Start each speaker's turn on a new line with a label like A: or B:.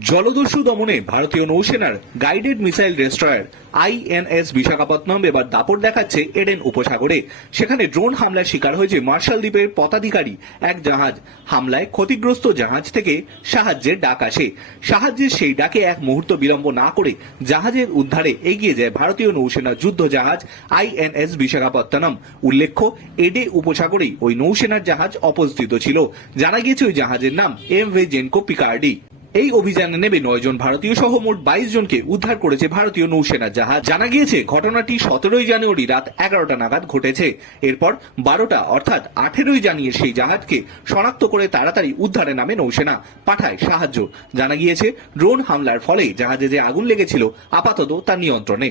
A: জলদস্যু দমনে ভারতীয় নৌসেনার guided missile destroyer INS Visakhapatnam এবার দাপট দেখাচ্ছে এডেন উপসাগরে। সেখানে ড্রোন হামলার শিকার হয়েছে মার্শাল দ্বীপের পতাধিকারী এক জাহাজ হামলায় ক্ষতিগ্রস্ত জাহাজ থেকে সাহায্যের ডাক আসে। সাহায্যের সেই ডাকে এক মুহূর্ত বিলম্ব না করে জাহাজের উদ্ধারে এগিয়ে যায় ভারতীয় নৌসেনার যুদ্ধ জাহাজ আইএনএস বিশাখাপত্তনম। উল্লেখ্য, এডে উপসাগরেই ওই নৌসেনার জাহাজ অপস্থিত ছিল। জানা গিয়েছে ওই জাহাজের নাম এম ভে জেনকো পিকার্ডি। এই অভিযানে নেবে নয় জন ভারতীয় সহ মোট বাইশ জনকে উদ্ধার করেছে ভারতীয় নৌসেনা জাহাজ। জানা গিয়েছে, ঘটনাটি সতেরোই জানুয়ারি রাত এগারোটা নাগাদ ঘটেছে। এরপর বারোটা, অর্থাৎ আঠেরোই জানিয়ে সেই জাহাজকে শনাক্ত করে তাড়াতাড়ি উদ্ধারে নামে নৌসেনা, পাঠায় সাহায্য। জানা গিয়েছে, ড্রোন হামলার ফলে জাহাজে যে আগুন লেগেছিল, আপাতত তার নিয়ন্ত্রণে।